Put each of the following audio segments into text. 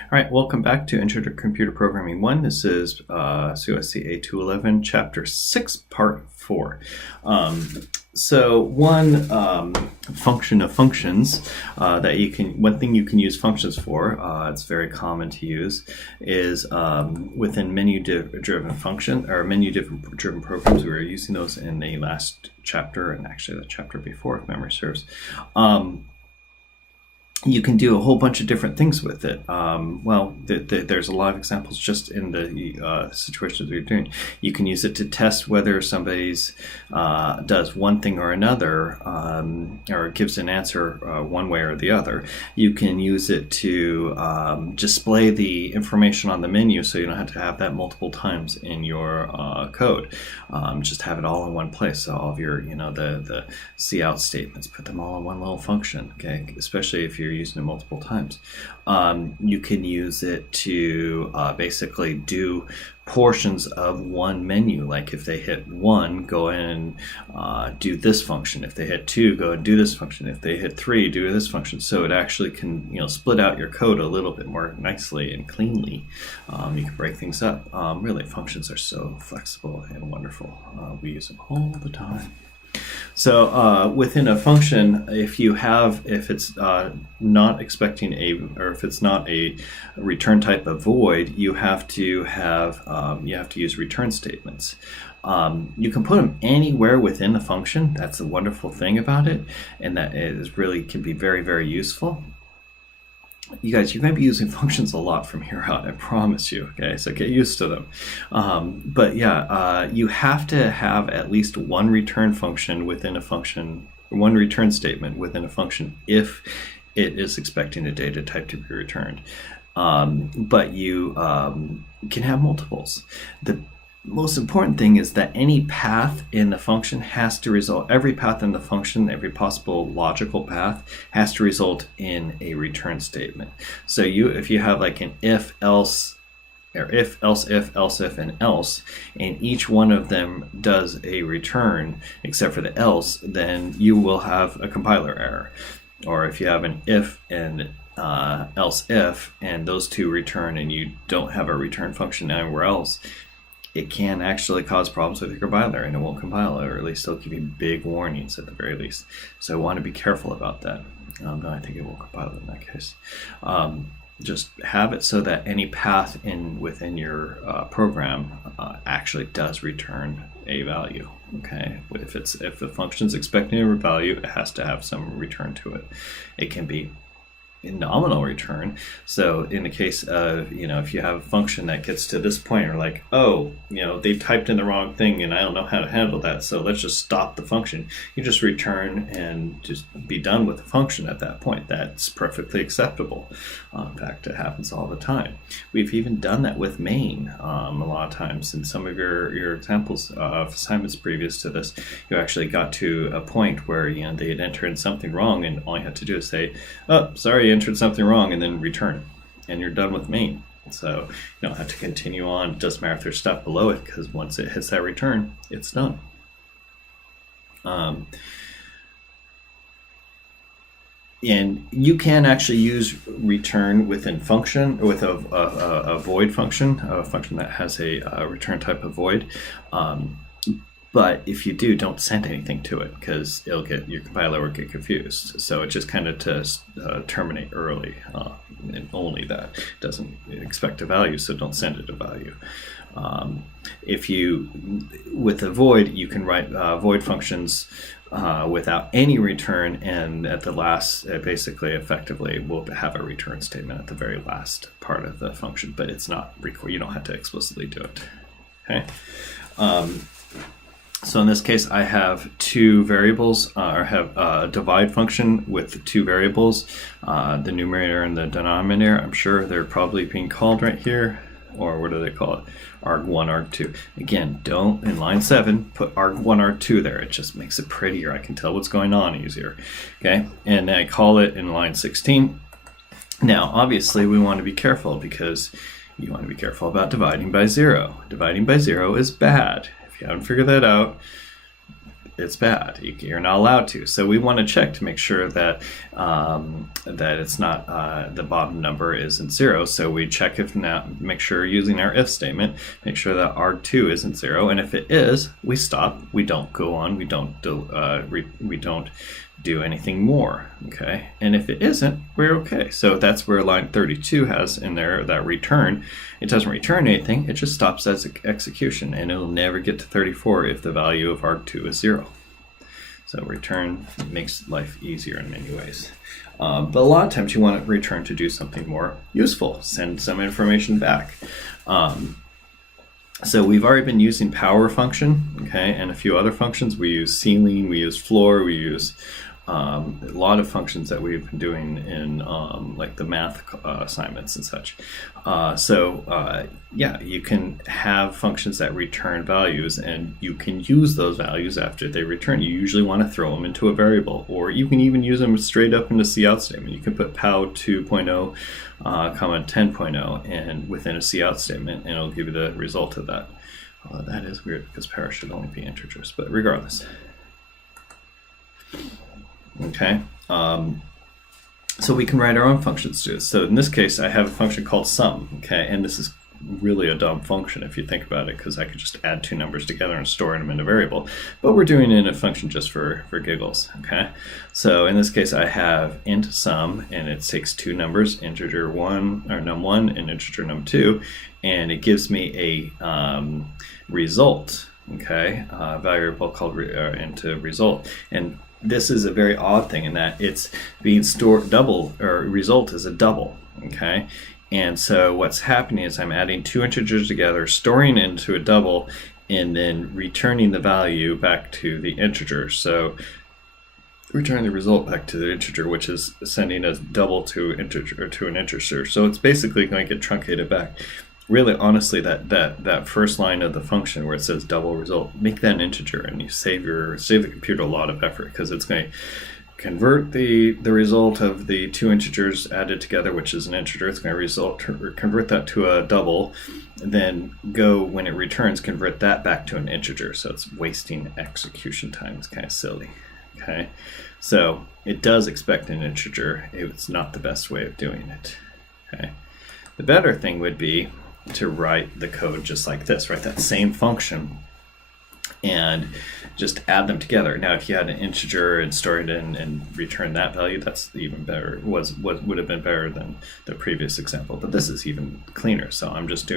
All right, welcome back to Intro to Computer Programming 1. This is COSC A211, Chapter 6, Part 4. So one function of functions one thing you can use functions for, it's very common to use, is within menu-driven function, or menu-driven programs. We were using those in the last chapter, and actually the chapter before, if memory serves. You can do a whole bunch of different things with it. There's a lot of examples just in the situations we're doing. You can use it to test whether somebody's does one thing or another, or gives an answer one way or the other. You can use it to display the information on the menu, so you don't have to have that multiple times in your code. Just have it all in one place. So all of your, the cout statements, put them all in one little function. Okay, especially if you're using it multiple times. You can use it to basically do portions of one menu. Like if they hit 1, go in and do this function. If they hit 2, go and do this function. If they hit 3, do this function. So it actually can split out your code a little bit more nicely and cleanly. You can break things up. Really, functions are so flexible and wonderful. We use them all the time. So within a function, if it's not expecting if it's not a return type of void, you have to use return statements. You can put them anywhere within the function. That's the wonderful thing about it, and that is really can be very, very useful. You guys, you're going to be using functions a lot from here out, I promise you, okay? So get used to them. You have to have at least one return function within a function, one return statement within a function if it is expecting a data type to be returned. But you can have multiples. The most important thing is that any path in the function has to result, every path in the function, every possible logical path has to result in a return statement. So if you have like an if, else, or if, else, if, and else, and each one of them does a return except for the else, then you will have a compiler error. Or if you have an if and else if, and those two return and you don't have a return function anywhere else, it can actually cause problems with your compiler and it won't compile, or at least it'll give you big warnings at the very least. So I want to be careful about that. No, I think it will compile in that case. Just have it so that any path within your program actually does return a value. Okay, if the function's expecting a value, it has to have some return to it. It can be nominal return. So in the case of, if you have a function that gets to this point, or like, they typed in the wrong thing and I don't know how to handle that, so let's just stop the function. You just return and just be done with the function at that point. That's perfectly acceptable. In fact, it happens all the time. We've even done that with main a lot of times. In some of your examples of assignments previous to this, you actually got to a point where they had entered something wrong, and all you had to do is say, oh, sorry, entered something wrong, and then return, and you're done with main. So you don't have to continue on. It doesn't matter if there's stuff below it, because once it hits that return, it's done. And you can actually use return within function with a void function, a function that has a return type of void. But if you do, don't send anything to it, because your compiler will get confused. So it just kind of to terminate early, and only that. It doesn't expect a value, so don't send it a value. With a void, you can write void functions without any return, and at the last, basically, effectively, will have a return statement at the very last part of the function. But it's not required. You don't have to explicitly do it. Okay. So in this case, I have two variables, or have a divide function with two variables, the numerator and the denominator. I'm sure they're probably being called right here, or what do they call it? arg1, arg2. Again, don't, in line 7, put arg1, arg2 there. It just makes it prettier. I can tell what's going on easier. Okay, and I call it in line 16. Now, obviously, we want to be careful, because you want to be careful about dividing by 0. Dividing by 0 is bad. If you haven't figured that out, it's bad. You're not allowed to. So we want to check to make sure that that it's not the bottom number isn't 0. So we check if now, make sure using our if statement, make sure that arg2 isn't 0, and if it is, we stop. We don't go on. We don't do anything more. Okay, and if it isn't, we're okay. So that's where line 32 has in there that return. It doesn't return anything. It just stops as execution, and it'll never get to 34 if the value of arg2 is 0. So return makes life easier in many ways. But a lot of times you want return to do something more useful, send some information back. So we've already been using power function, okay, and a few other functions. We use ceiling, we use floor, we use a lot of functions that we've been doing in like the math assignments and such. Yeah, you can have functions that return values, and you can use those values after they return. You usually want to throw them into a variable, or you can even use them straight up in the cout statement. You can put pow 2.0, comma 10.0, and within a cout statement, and it'll give you the result of that. That is weird because power should only be integers, but regardless. Okay, so we can write our own functions to it. So in this case, I have a function called sum, okay, and this is really a dumb function if you think about it, because I could just add two numbers together and store them in a variable, but we're doing it in a function just for giggles, okay? So in this case, I have int sum, and it takes two numbers, integer 1, or num1 and integer num2, and it gives me a result, okay, variable called into result. And this is a very odd thing in that it's being stored double, or result is a double, okay? And so what's happening is I'm adding two integers together, storing into a double, and then returning the value back to the integer. So returning the result back to the integer, which is sending a double to integer, or to an integer. So it's basically going to get truncated back. Really, honestly, that first line of the function where it says double result, make that an integer, and you save the computer a lot of effort, because it's going to convert the result of the two integers added together, which is an integer. It's going to convert that to a double, and then go, when it returns, convert that back to an integer. So it's wasting execution time. It's kind of silly. Okay, so it does expect an integer. It's not the best way of doing it. Okay, the better thing would be to write the code just like this, write that same function and just add them together. Now, if you had an integer and store it in and return that value, that's even better. Would have been better than the previous example, but this is even cleaner. So I'm just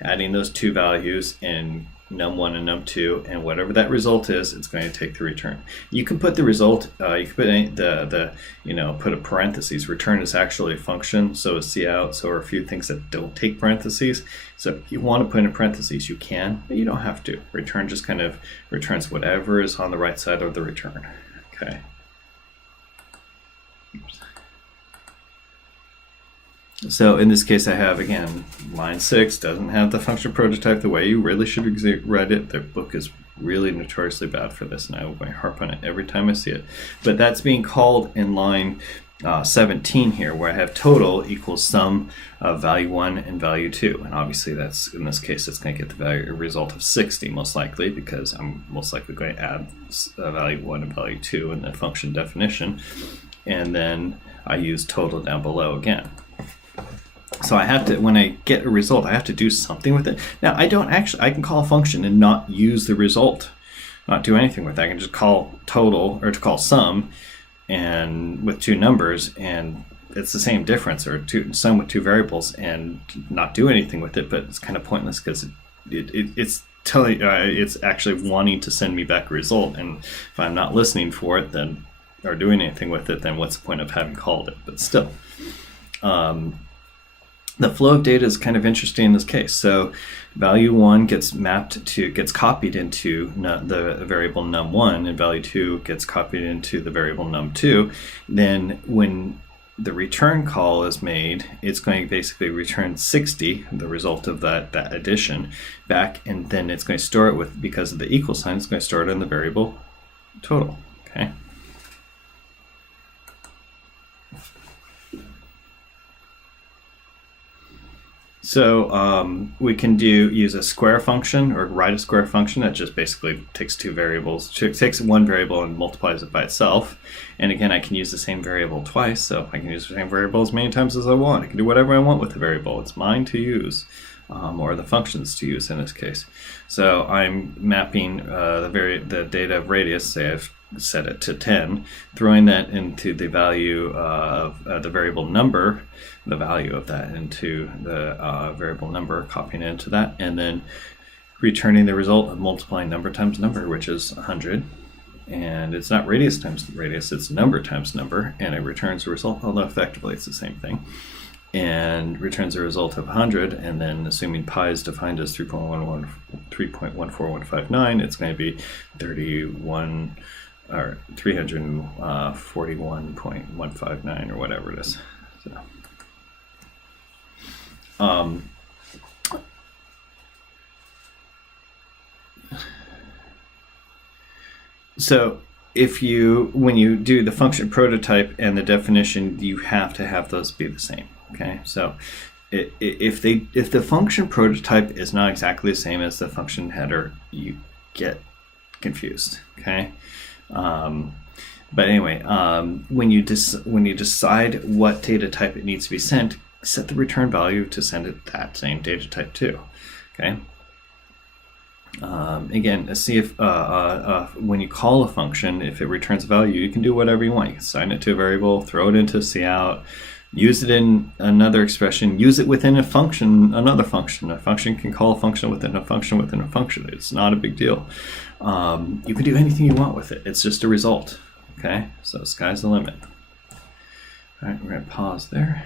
adding those two values in num1 and num2, and whatever that result is, it's going to take the return. You can put the result, you can put put a parentheses. Return is actually a function, so is cout, so are a few things that don't take parentheses. So if you want to put in parentheses, you can, but you don't have to. Return just kind of returns whatever is on the right side of the return. Okay. Oops. So in this case, I have, again, line 6 doesn't have the function prototype the way you really should write it. The book is really notoriously bad for this, and I will harp on it every time I see it. But that's being called in line 17 here, where I have total equals sum of value 1 and value 2. And obviously that's, in this case, it's going to get the result of 60 most likely, because I'm most likely going to add value 1 and value 2 in the function definition. And then I use total down below again. So I have to, when I get a result, I have to do something with it. Now, I can call a function and not use the result, not do anything with it. I can just call total, or to call sum, and with two numbers, and it's the same difference, or sum with two variables, and not do anything with it. But it's kind of pointless, because it's telling, it's actually wanting to send me back a result, and if I'm not listening for it, then, or doing anything with it, then what's the point of having called it? But still. The flow of data is kind of interesting in this case. So value 1 gets copied into the variable num1, and value 2 gets copied into the variable num2. Then when the return call is made, it's going to basically return 60, the result of that addition, back, and then it's going to store it with, because of the equal sign, it's going to store it in the variable total. Okay. So we can use a square function or write a square function that just basically takes two variables, takes one variable and multiplies it by itself. And again, I can use the same variable twice, so I can use the same variable as many times as I want. I can do whatever I want with the variable. It's mine to use, or the functions to use in this case. So I'm mapping the data of radius, say I've set it to 10, throwing that into the value of the variable number, the value of that into the variable number, copying it into that, and then returning the result of multiplying number times number, which is 100. And it's not radius times radius, it's number times number, and it returns the result, although effectively it's the same thing, and returns a result of 100. And then assuming pi is defined as 3.14159, it's going to be 341.159 or whatever it is. So when you do the function prototype and the definition, you have to have those be the same. Okay, so if the function prototype is not exactly the same as the function header, you get confused. Okay, but anyway, when you decide what data type it needs to be sent, set the return value to send it that same data type too. Okay. Again, see if when you call a function, if it returns a value, you can do whatever you want. You can assign it to a variable, throw it into cout, use it in another expression, use it within a function, another function. A function can call a function within a function within a function. It's not a big deal. You can do anything you want with it. It's just a result. Okay, so sky's the limit. All right, we're going to pause there.